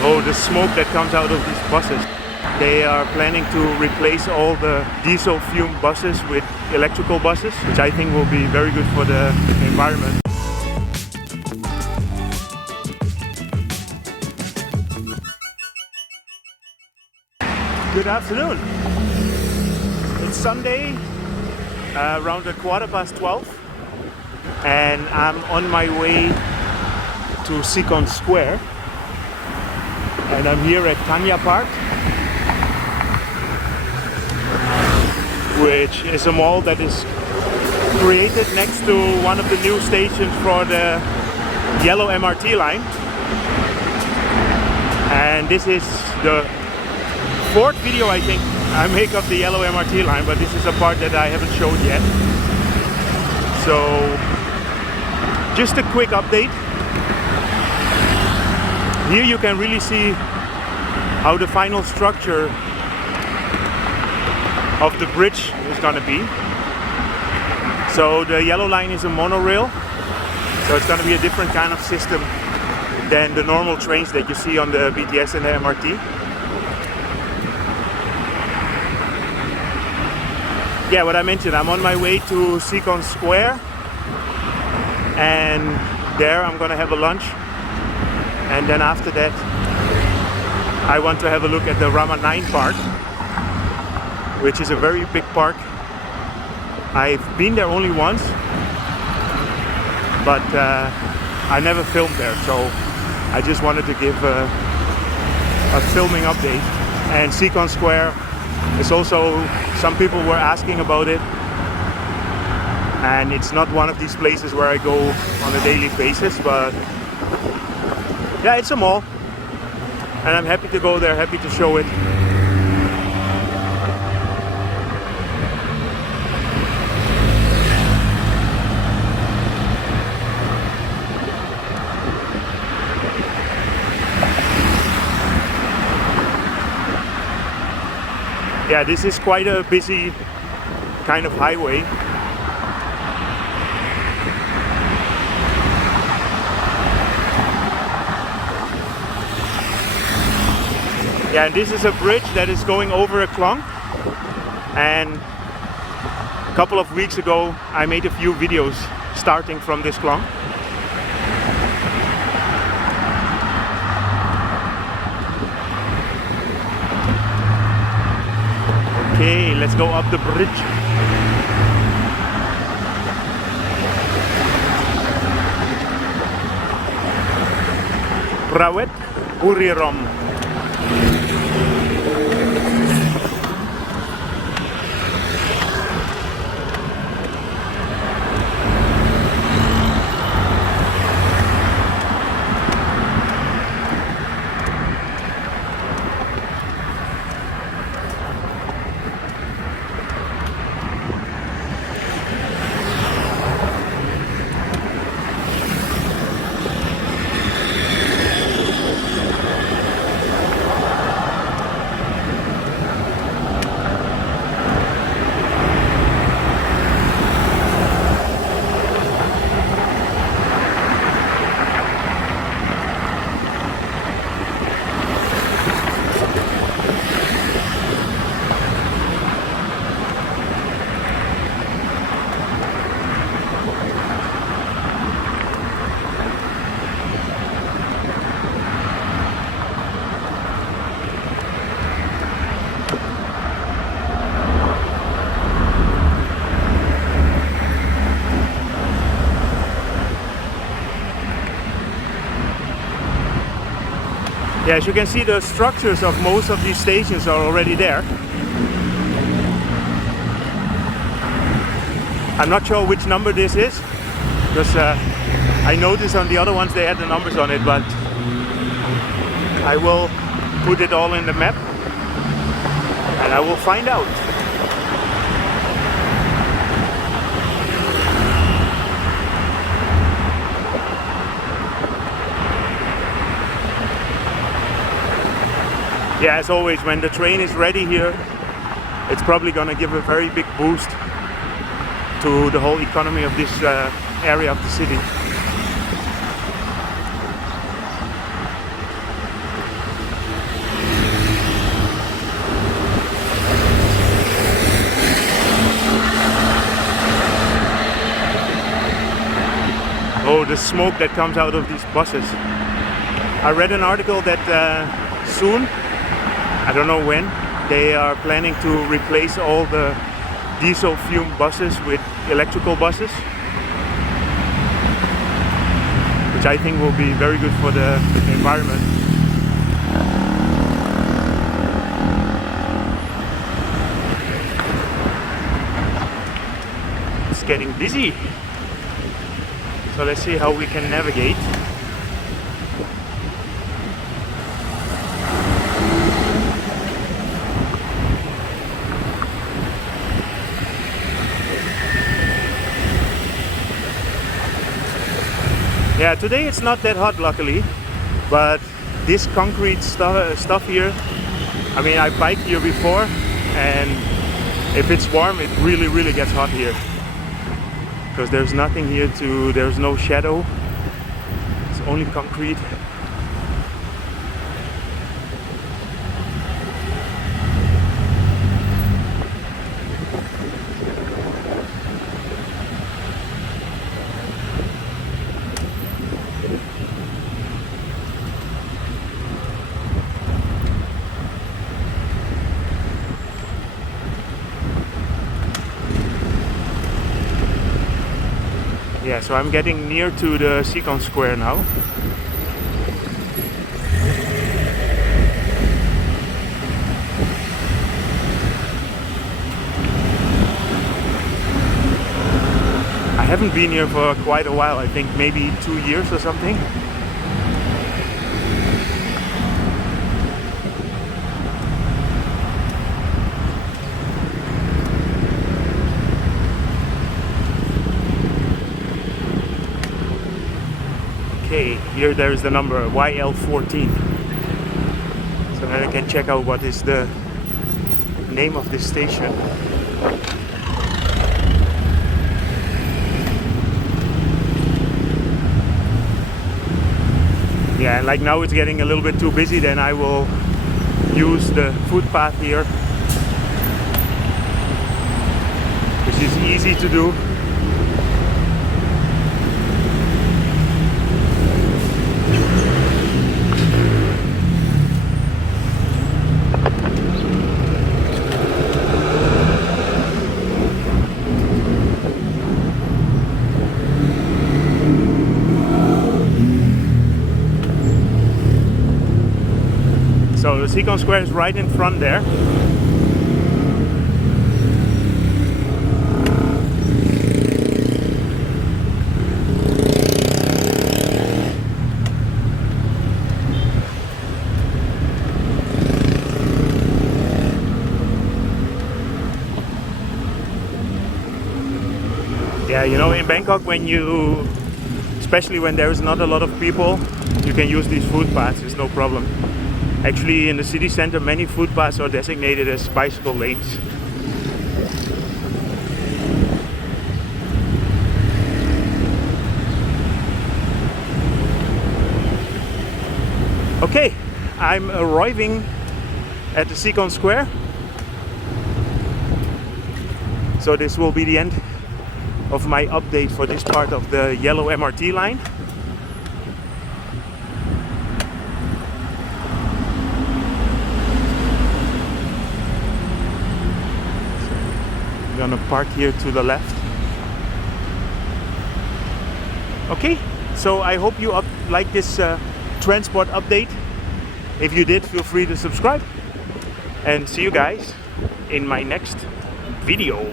Oh, the smoke that comes out of these buses. They are planning to replace all the diesel fume buses with electrical buses, which I think will be very good for the environment. Good afternoon. It's Sunday, around 12:15, and I'm on my way to Seacon Square, and I'm here at Thanya Park, which is a mall that is created next to one of the new stations for the Yellow MRT line. And this is the fourth video I think I make of the Yellow MRT line, but this is a part that I haven't showed yet. So just a quick update. Here you can really see how the final structure of the bridge is gonna be. So the yellow line is a monorail, so it's gonna be a different kind of system than the normal trains that you see on the BTS and the MRT. Yeah, what I mentioned, I'm on my way to Seacon Square, and there I'm gonna have a lunch, and then after that I want to have a look at the Rama 9 Park, which is a very big park. I've been there only once, but I never filmed there, so I just wanted to give a filming update. And Seacon Square is also, some people were asking about it, and it's not one of these places where I go on a daily basis, but yeah, it's a mall, and I'm happy to go there, happy to show it. Yeah, this is quite a busy kind of highway. Yeah, and this is a bridge that is going over a Khlong, and a couple of weeks ago I made a few videos starting from this Khlong. Okay, let's go up the bridge. Prawet Buriram. Yeah, as you can see, the structures of most of these stations are already there. I'm not sure which number this is, because I noticed on the other ones they had the numbers on it, but I will put it all in the map and I will find out. Yeah, as always, when the train is ready here, it's probably gonna give a very big boost to the whole economy of this area of the city. the smoke that comes out of these buses. I read an article that soon, I don't know when, they are planning to replace all the diesel fume buses with electrical buses, which I think will be very good for the environment. It's getting busy, so let's see how we can navigate. Yeah, today it's not that hot luckily, but this concrete stuff here, I mean, I biked here before, and if it's warm it really gets hot here because there's nothing here there's no shadow, it's only concrete. Yeah, so I'm getting near to the Seacon Square now. I haven't been here for quite a while, I think maybe 2 years or something. Okay, here there is the number YL14. So now I can check out what is the name of this station. Yeah, like now it's getting a little bit too busy, then I will use the footpath here, which is easy to do. So the Seacon Square is right in front there. Yeah, you know, in Bangkok, especially when there is not a lot of people, you can use these footpaths, it's no problem. Actually, in the city center, many footpaths are designated as bicycle lanes. Okay, I'm arriving at the Seacon Square. So this will be the end of my update for this part of the Yellow MRT line. Gonna park here to the left. Okay, so I hope you like this transport update. If you did, feel free to subscribe, and see you guys in my next video.